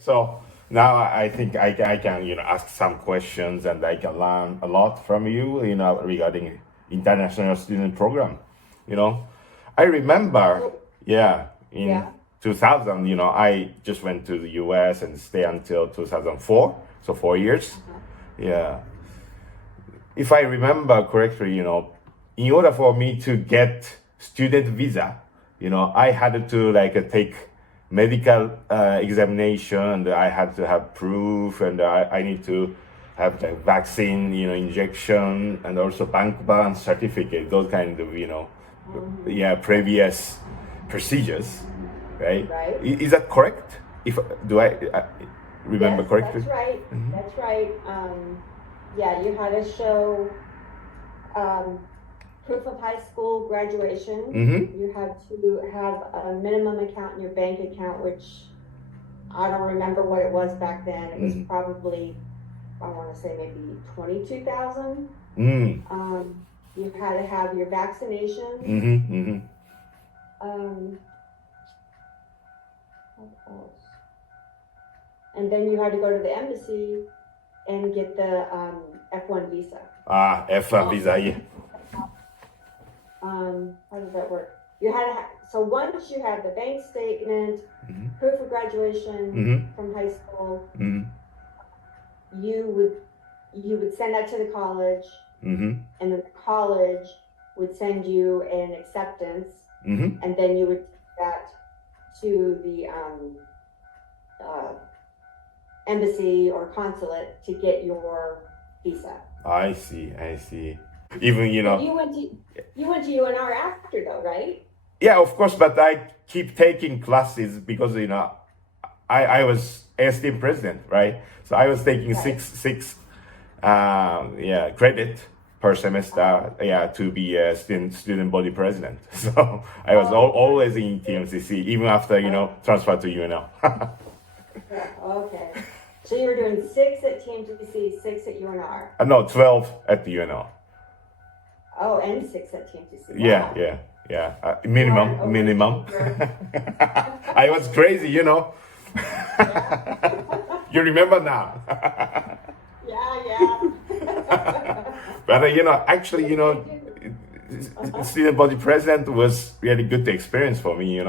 So now I think I can, ask some questions and I can learn a lot from you, regarding international student program. I remember, in 2000, I just went to the US and stay until 2004, so 4 years. Yeah. If I remember correctly, in order for me to get student visa, I had to take medical examination, and I had to have proof, and I need to have the vaccine, injection, and also bank balance certificate, those kind of, previous procedures, right? Right. Is that correct? Do I remember correctly? That's right. Mm-hmm. That's right. You had to show proof of high school graduation. Mm-hmm. You had to have a minimum account in your bank account, which I don't remember what it was back then. It was probably, I want to say maybe 22,000. You had to have your vaccination. What else? And then you had to go to the embassy and get the F1 visa. F1 visa, yeah. How does that work? You had to so once you had the bank statement, proof of graduation from high school, you would send that to the college, and then the college would send you an acceptance, and then you would take that to the embassy or consulate to get your visa. I see. Even, You went to UNR after though, right? Yeah, of course, but I keep taking classes because, I was ASTM president, right? So I was taking six credit per semester, to be a student body president. So I was always in TMCC, even after, transfer to UNL. Okay. So you were doing 6 at TMCC, 6 at UNR? No, 12 at the UNL. Oh, and 6 at TMCC. Wow. Yeah. Minimum. I was crazy, You remember now? Yeah. But, actually, student body president was really good experience for me,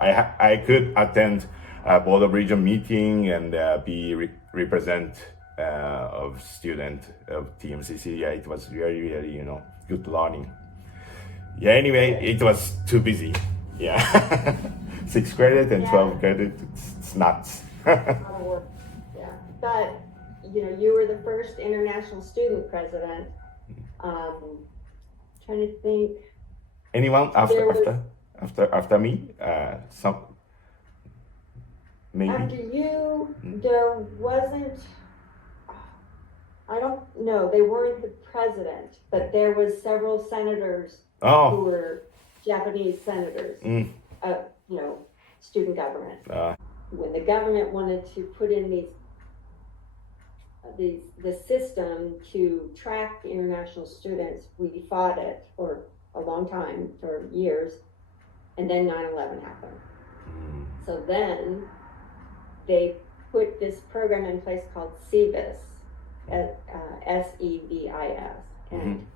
I could attend a board of region meeting and be represent of student of TMCC. Yeah, it was really, really, good learning. Yeah, anyway, it was too busy. Yeah. 6 credit and 12 credit, it's nuts. Yeah. But, you were the first international student president. Trying to think. Anyone after me? Maybe. After you, there wasn't, I don't know, they weren't the president, but there was several senators who were Japanese senators of, student government. When the government wanted to put in the system to track international students, we fought it for a long time, for years, and then 9/11 happened. So then they put this program in place called SEVIS, SEVIS, and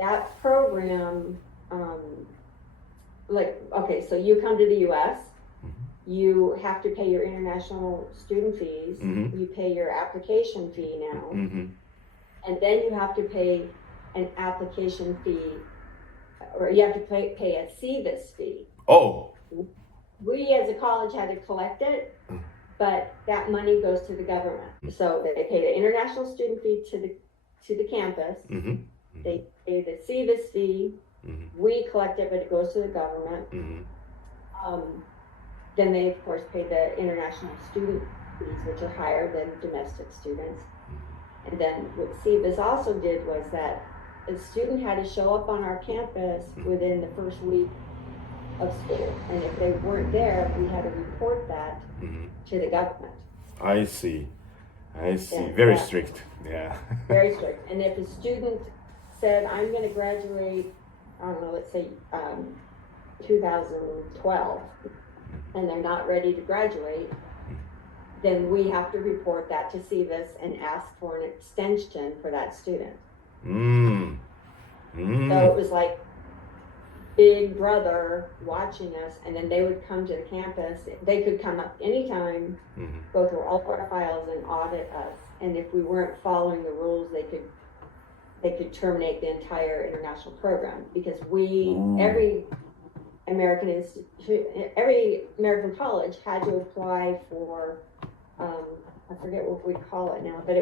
that program, so you come to the U.S., you have to pay your international student fees, you pay your application fee now, and then you have to pay an application fee, or you have to pay a SEVIS fee. Oh. We as a college had to collect it, but that money goes to the government. So they pay the international student fee to the campus. They pay the SEVIS fee. We collect it, but it goes to the government. Then they, of course, pay the international student fees, which are higher than domestic students. And then what SEVIS also did was that a student had to show up on our campus within the first week of school. And if they weren't there, we had to report that to the government. I see. Very strict. Yeah. Very strict. And if a student said, I'm going to graduate, I don't know, let's say 2012, and they're not ready to graduate, then we have to report that to CVIS and ask for an extension for that student. So it was like Big Brother watching us, and then they would come to the campus. They could come up anytime, go through all of our files and audit us. And if we weren't following the rules, they could terminate the entire international program, because every American college had to apply for, I forget what we call it now, but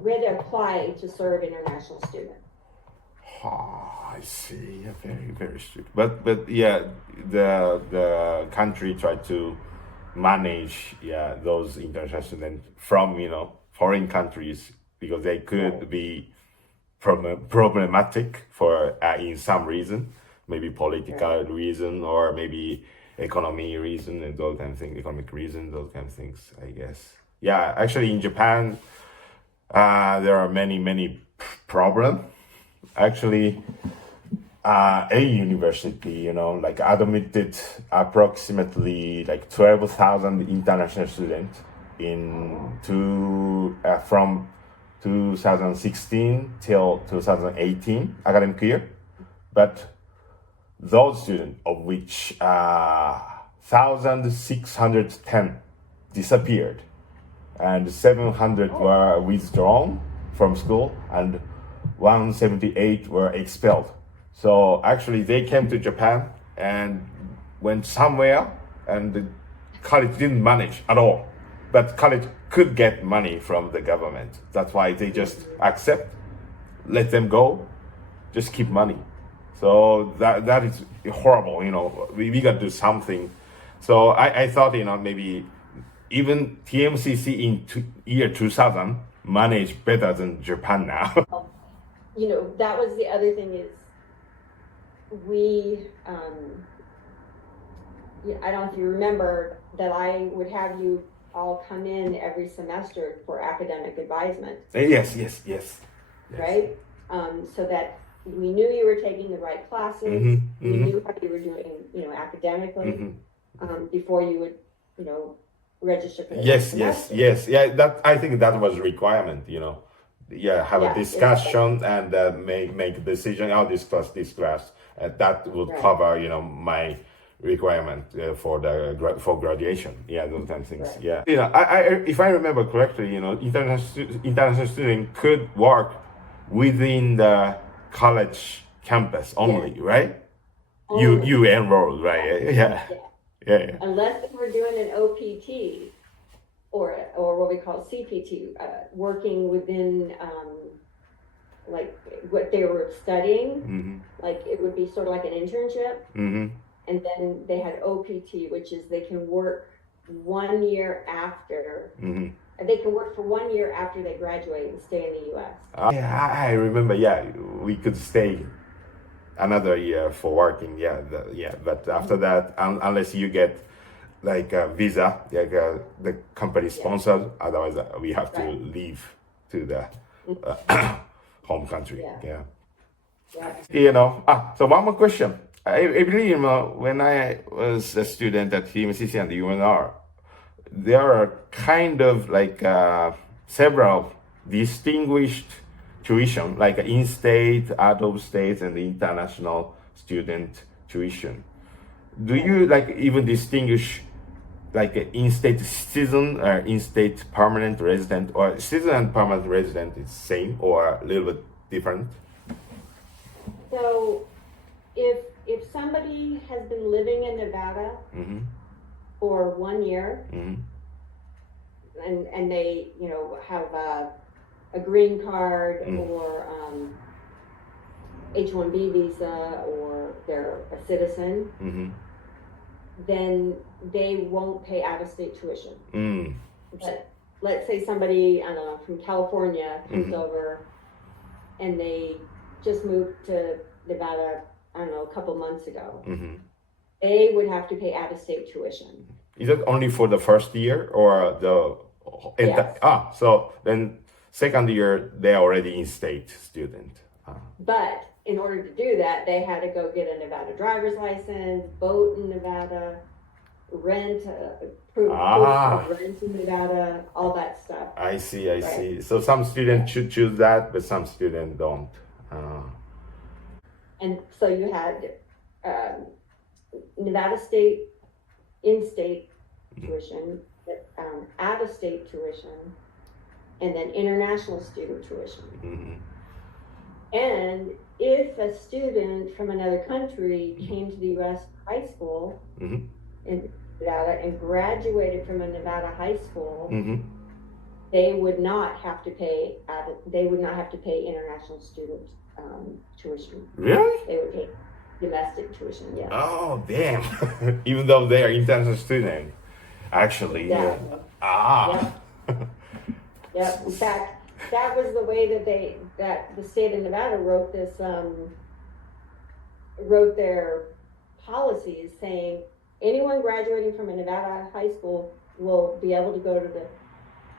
we had to apply to serve international students. I see. Yeah, very, very strict. But yeah, the country tried to manage those international students from foreign countries, because they could be problematic for in some reason, maybe political reason, or maybe economy reason, and those kind of things, economic reason, those kind of things, I guess. Yeah, actually in Japan, there are many problems. Actually, a university, admitted approximately 12,000 international students from 2016 till 2018 academic year, but those students, of which 1,610 disappeared, and 700 were withdrawn from school, and 178 were expelled. So actually they came to Japan and went somewhere, and the college didn't manage at all. But college could get money from the government. That's why they just accept, let them go, just keep money. So that is horrible, we got to do something. So I thought, maybe even TMCC in year 2000 managed better than Japan now. That was the other thing is I don't know if you remember that I would have you all come in every semester for academic advisement. Yes. Right? So that we knew you were taking the right classes, we knew how you were doing, academically, before you would, register for the semester. Yes. Yeah, that I think that was a requirement, have a discussion and make a decision. This class, that would cover, my requirement for graduation. Yeah, those kind of things. Right. Yeah, I if I remember correctly, international student could work within the college campus only, right? Only. You enrolled, right? Yeah. Unless they were doing an OPT or what we call CPT, working within what they were studying, like it would be sort of like an internship. And then they had OPT, which is they can work 1 year after. They can work for 1 year after they graduate and stay in the U.S. I remember. Yeah, we could stay another year for working. But after that, unless you get a visa, the company sponsored, otherwise we have to leave to the home country. So one more question. I believe when I was a student at TMCC and the UNR, there are kind of several distinguished tuition, like in-state, out-of-state, and international student tuition. Do you even distinguish in-state citizen or in-state permanent resident, or citizen and permanent resident is same or a little bit different? So if somebody has been living in Nevada for 1 year, and they have a green card or H-1B visa, or they're a citizen, then they won't pay out-of-state tuition. But let's say somebody, I don't know, from California comes over and they just moved to Nevada, I don't know, a couple months ago. They would have to pay out-of-state tuition. Is it only for the first year or the Yes. So then second year they're already in-state student. But in order to do that, they had to go get a Nevada driver's license, vote in Nevada, rent, proof of rent in Nevada, all that stuff. I see. So some students should choose that, but some students don't. And so you had Nevada State in-state tuition, out-of-state tuition, and then international student tuition. Mm-hmm. And if a student from another country came to the U.S. high school Mm-hmm. in Nevada and graduated from a Nevada high school, Mm-hmm. they would not have to pay. They would not have to pay international student tuition. Really? They would pay domestic tuition. Yes. Oh, damn. Even though they are international student, actually. Exactly. Ah. Yep. In fact, that was the way that the state of Nevada wrote their policies, saying anyone graduating from a Nevada high school will be able to go to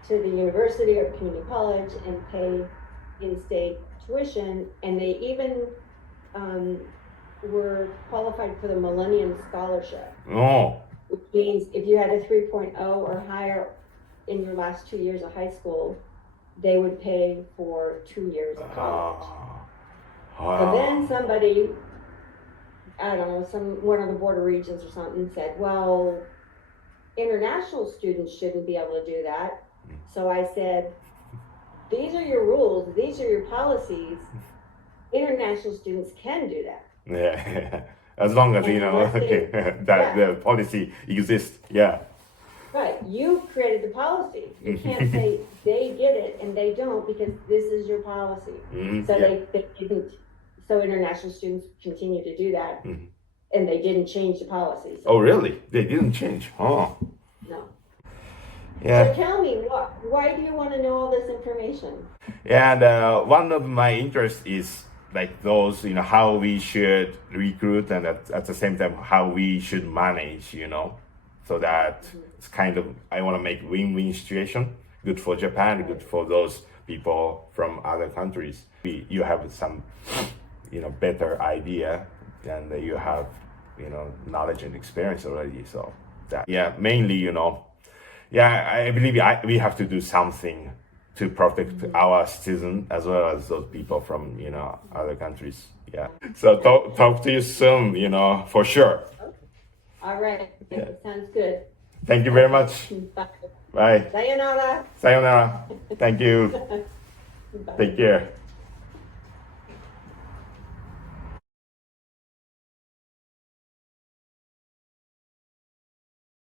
the university or community college and pay in-state tuition, and they even were qualified for the Millennium Scholarship. Oh. Which means if you had a 3.0 or higher in your last 2 years of high school, they would pay for 2 years of college. But then somebody, I don't know, one of the Board of Regents or something said, well, international students shouldn't be able to do that. So I said, these are your rules, these are your policies. International students can do that. Yeah. As long as, the policy exists. Yeah. Right. You created the policy. You can't say they get it and they don't because this is your policy. Mm-hmm. So yeah. they didn't. So international students continue to do that, Mm-hmm. and they didn't change the policy. So Oh, really? They didn't change. Oh. no. Yeah. So tell me, why do you want to know all this information? Yeah, and one of my interests is like those, how we should recruit and at the same time how we should manage, so that it's kind of, I want to make win-win situation, good for Japan, good for those people from other countries. You have some, better idea and you have, knowledge and experience already. So that, mainly, I believe we have to do something to protect our citizens as well as those people from, other countries. Yeah. So talk to you soon, for sure. All right. Yeah. Sounds good. Thank you very much. Bye. Bye. Sayonara. Sayonara. Thank you. Bye. Take care.